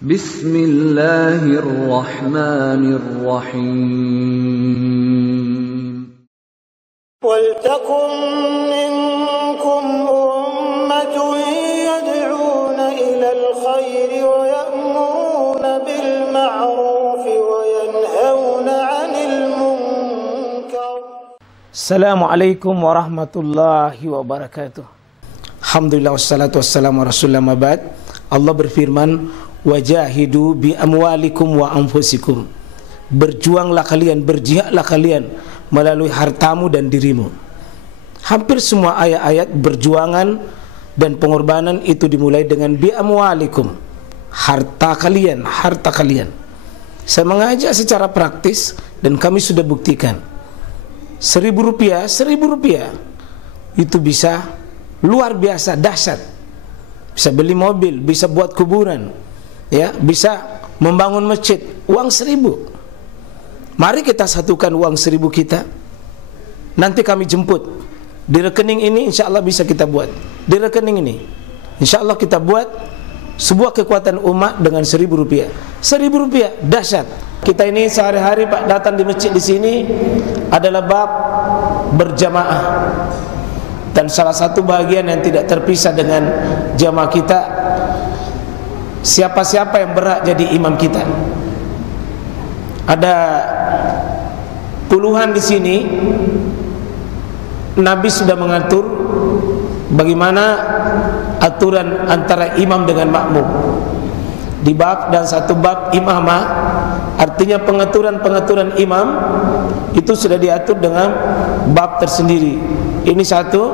Bismillahirrahmanirrahim. Waltakum minkum ummatun yad'una ilal khairi wa ya'muruna bil ma'ruf wa yanhauna 'anil munkar. Assalamualaikum warahmatullahi wabarakatuh. Alhamdulillah wassalatu wassalamu ala rasulillah mabad. Allah berfirman, wajahidu bi amwalikum wa anfusikum. Berjuanglah kalian, berjihadlah kalian melalui hartamu dan dirimu. Hampir semua ayat-ayat berjuangan dan pengorbanan itu dimulai dengan bi amwalikum, harta kalian, harta kalian. Saya mengajak secara praktis dan kami sudah buktikan. Rp1.000 itu bisa luar biasa dahsyat. Bisa beli mobil, bisa buat kuburan, ya, bisa membangun masjid. Uang 1.000. Mari kita satukan uang 1.000 kita. Nanti kami jemput di rekening ini, insya Allah bisa kita buat. Di rekening ini, insya Allah kita buat sebuah kekuatan umat dengan Rp1.000. Rp1.000 dahsyat. Kita ini sehari-hari Pak datang di masjid di sini adalah bab berjamaah. Dan salah satu bagian yang tidak terpisah dengan jamaah kita, siapa-siapa yang berhak jadi imam kita. Ada puluhan di sini. Nabi sudah mengatur bagaimana aturan antara imam dengan makmum. Di bab dan satu bab imamah, artinya pengaturan imam itu sudah diatur dengan bab tersendiri. Ini satu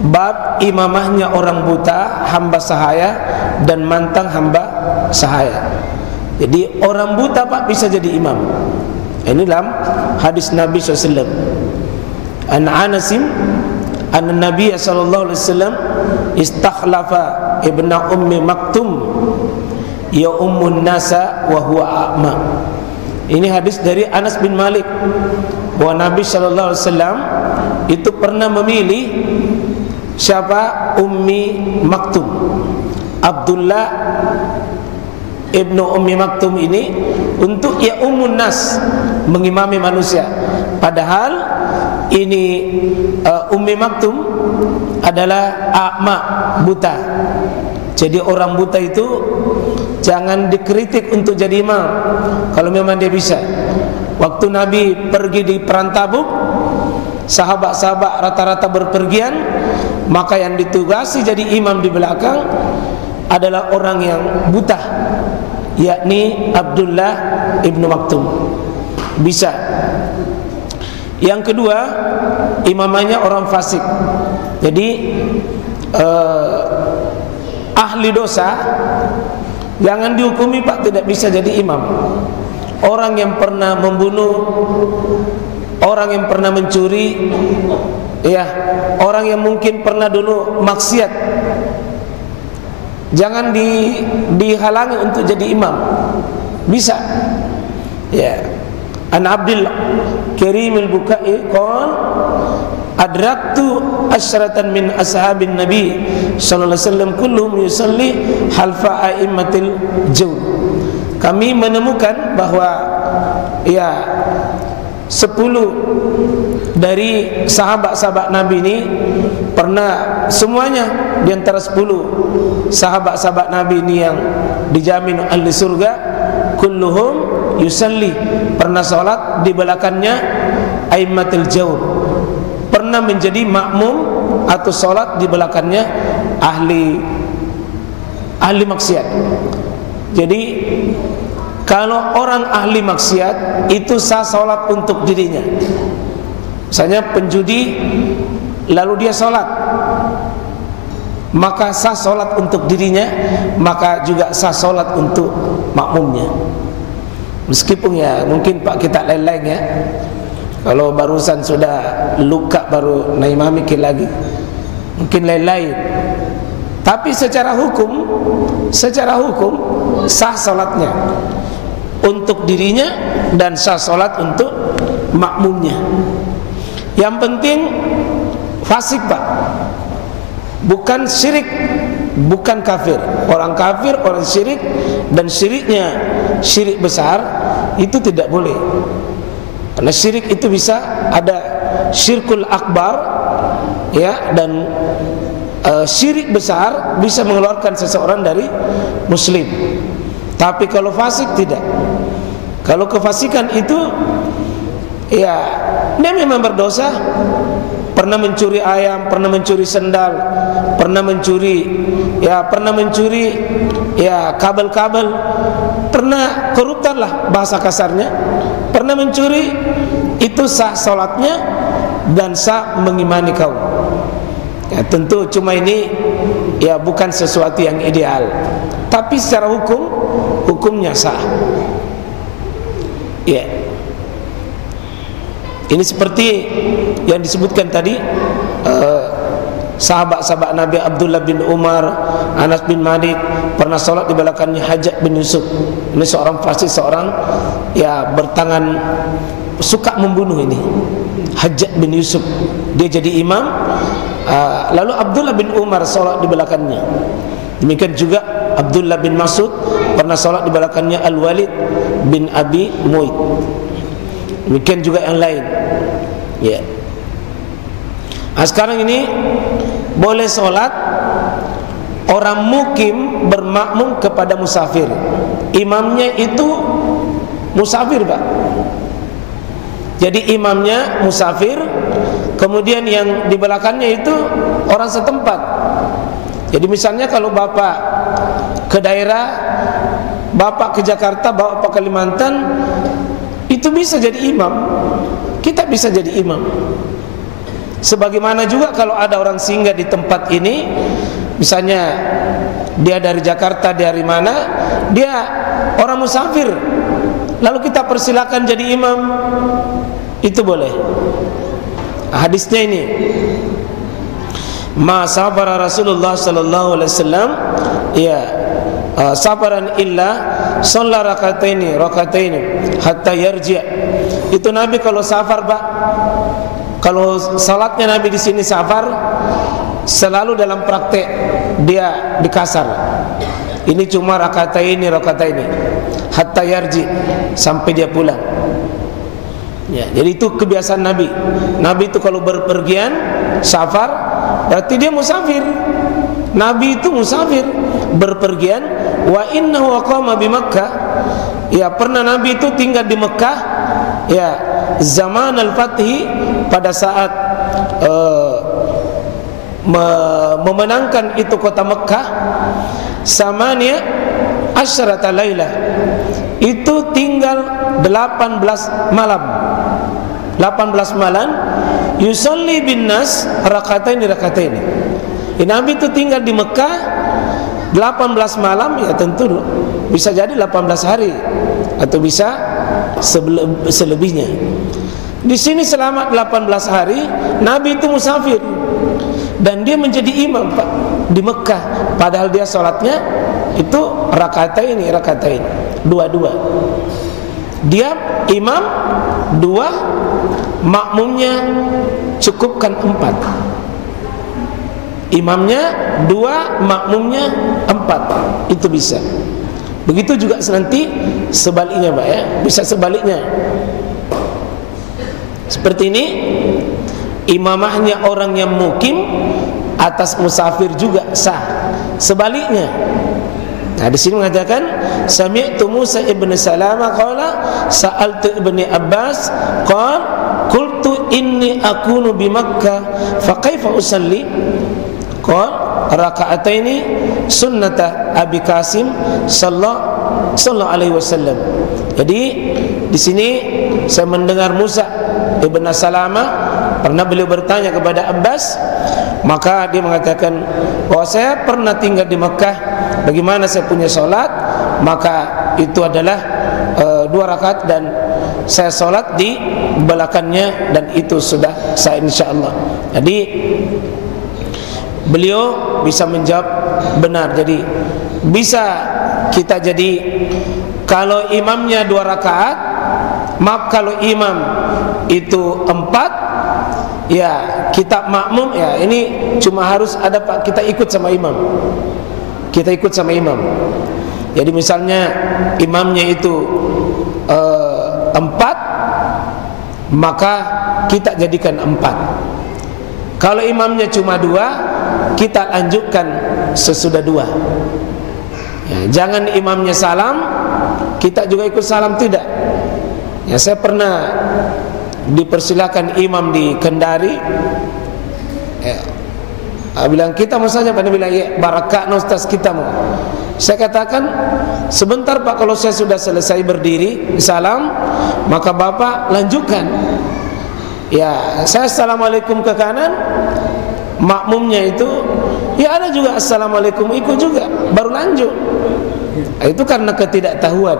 bab imamahnya orang buta, hamba sahaya dan mantang hamba sahaya. Jadi orang buta Pak bisa jadi imam. Ini dalam hadis Nabi SAW. An Anasim an Nabi SAW istakhlafa ibna ummi maktum ya ummun nasa wa huwa a'ma. Ini hadis dari Anas bin Malik, bahwa Nabi SAW itu pernah memilih siapa? Ummi Maktum, Abdullah ibnu Ummi Maktum ini untuk ya ummun nas, mengimami manusia. Padahal ini Ummi Maktum adalah a'ma, buta. Jadi orang buta itu jangan dikritik untuk jadi imam kalau memang dia bisa. Waktu Nabi pergi di perang Tabuk, sahabat-sahabat rata-rata berpergian, maka yang ditugasi jadi imam di belakang adalah orang yang buta, yakni Abdullah ibnu Maktum. Bisa. Yang kedua, imamanya orang fasik. Jadi ahli dosa jangan dihukumi Pak, tidak bisa jadi imam. Orang yang pernah membunuh, orang yang pernah mencuri, ya, orang yang mungkin pernah dulu maksiat, jangan dihalangi untuk jadi imam. Bisa. Ya. An Abdul Karim al-Bukai qol adraktu asyratan min ashabin Nabi sallallahu alaihi wasallam kulluhum yusalli halfa a'immatil jawr. Kami menemukan bahwa ya 10 dari sahabat-sahabat Nabi ini pernah, semuanya di antara 10 sahabat-sahabat Nabi ini yang dijamin ahli surga, kulluhum yusalli, pernah salat di belakangnya a'immatil jawr, pernah menjadi makmum atau salat di belakangnya ahli maksiat. Jadi kalau orang ahli maksiat itu sah salat untuk dirinya. Misalnya penjudi lalu dia salat, maka sah salat untuk dirinya, maka juga sah salat untuk makmumnya. Meskipun ya mungkin Pak kita lain-lain ya. Kalau barusan sudah luka baru naimah mikir lagi, mungkin lain-lain. Tapi secara hukum sah salatnya untuk dirinya dan sah salat untuk makmumnya. Yang penting fasik Pak, bukan syirik bukan kafir. Orang kafir, orang syirik, dan syiriknya syirik besar, itu tidak boleh. Karena syirik itu bisa ada syirkul akbar, ya, dan syirik besar bisa mengeluarkan seseorang dari muslim. Tapi kalau fasik tidak. Kalau kefasikan itu, ya, dia memang berdosa. Pernah mencuri ayam, pernah mencuri sendal, pernah mencuri kabel-kabel, pernah koruptor lah bahasa kasarnya, pernah mencuri, itu sah salatnya dan sah mengimani kaum. Ya, tentu cuma ini ya bukan sesuatu yang ideal, tapi secara hukumnya sah. Ya. Ini seperti yang disebutkan tadi, sahabat-sahabat Nabi Abdullah bin Umar, Anas bin Malik pernah sholat di belakangnya Hajjaj bin Yusuf. Ini seorang fasik, seorang ya bertangan suka membunuh ini, Hajjaj bin Yusuf. Dia jadi imam, lalu Abdullah bin Umar sholat di belakangnya. Demikian juga Abdullah bin Mas'ud pernah sholat di belakangnya Al-Walid bin Abi Mu'id. Demikian juga yang lain. Ya. Nah, sekarang ini boleh sholat orang mukim bermakmum kepada musafir. Imamnya itu musafir, Pak. Jadi imamnya musafir, kemudian yang di belakangnya itu orang setempat. Jadi misalnya kalau bapak ke daerah, bapak ke Jakarta, bapak ke Kalimantan, itu bisa jadi imam. Kita bisa jadi imam. Sebagaimana juga kalau ada orang singgah di tempat ini, misalnya dia dari Jakarta, dari mana, dia orang musafir, lalu kita persilakan jadi imam, itu boleh. Hadisnya ini, ma sabara Rasulullah sallallahu alaihi wasallam, ya, sabaran illa shalla rakataini hatta yarji'. Itu Nabi kalau safar, Pak, kalau salatnya Nabi di sini safar, selalu dalam praktek dia di kasar. Ini cuma rakataini hatta yarji', sampai dia pulang. Ya, jadi itu kebiasaan Nabi. Nabi itu kalau berpergian safar, berarti dia musafir. Nabi itu musafir, berpergian. Wa innahu aqama bi Makkah. Ya, pernah Nabi itu tinggal di Mekah, ya, zaman al-Fathi, pada saat memenangkan itu kota Mekah, samania asyrata lailah. Itu tinggal 18 malam. 18 malam yusalli bin nas rakataini. Nabi itu tinggal di Mekah 18 malam, ya tentu bisa jadi 18 hari atau bisa selebihnya. Di sini selama 18 hari Nabi itu musafir dan dia menjadi imam, Pak, di Mekah, padahal dia sholatnya itu rakataini, dua-dua. Dia imam 2, makmumnya cukupkan 4. Imamnya 2, makmumnya 4. Itu bisa. Begitu juga nanti sebaliknya, Pak, ya. Bisa sebaliknya. Seperti ini, imamahnya orang yang mukim atas musafir juga sah. Sebaliknya. Nah, di sini mengatakan sami'tu Musa ibn Salama qala sa'altu ibni Abbas qala qultu inni akunu bi Makkah fa kaifa usalli qala raka'ataini sunnata Abi Qasim sallallahu alaihi wasallam. Jadi di sini saya mendengar Musa ibn Salama, pernah beliau bertanya kepada Abbas, maka dia mengatakan bahwa saya pernah tinggal di Mekah, bagaimana saya punya sholat, maka itu adalah 2 rakaat dan saya sholat di belakangnya dan itu sudah sah insyaallah. Jadi beliau bisa menjawab benar. Jadi bisa kita jadi kalau imamnya 2 rakaat, maaf kalau imam itu 4, ya kita makmum, ya ini cuma harus ada, Pak, kita ikut sama imam. kita ikut sama imam. Jadi misalnya imamnya itu 4, maka kita jadikan 4. Kalau imamnya cuma 2, kita lanjutkan sesudah 2. Ya, jangan imamnya salam, kita juga ikut salam, tidak. Ya, saya pernah dipersilakan imam di Kendari. Ya, bilang kita mau saja, Pak bilang ya barakah ustaz kita mau. Saya katakan sebentar Pak, kalau saya sudah selesai berdiri salam, maka Bapak lanjutkan. Ya, saya assalamualaikum ke kanan, makmumnya itu ya ada juga assalamualaikum ikut juga, baru lanjut. Itu karena ketidaktahuan.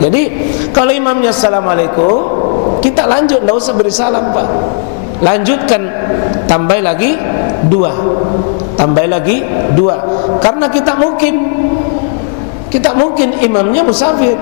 Jadi kalau imamnya assalamualaikum, kita lanjut, tidak usah beri salam Pak. Lanjutkan, tambah lagi 2, karena kita mungkin imamnya musafir.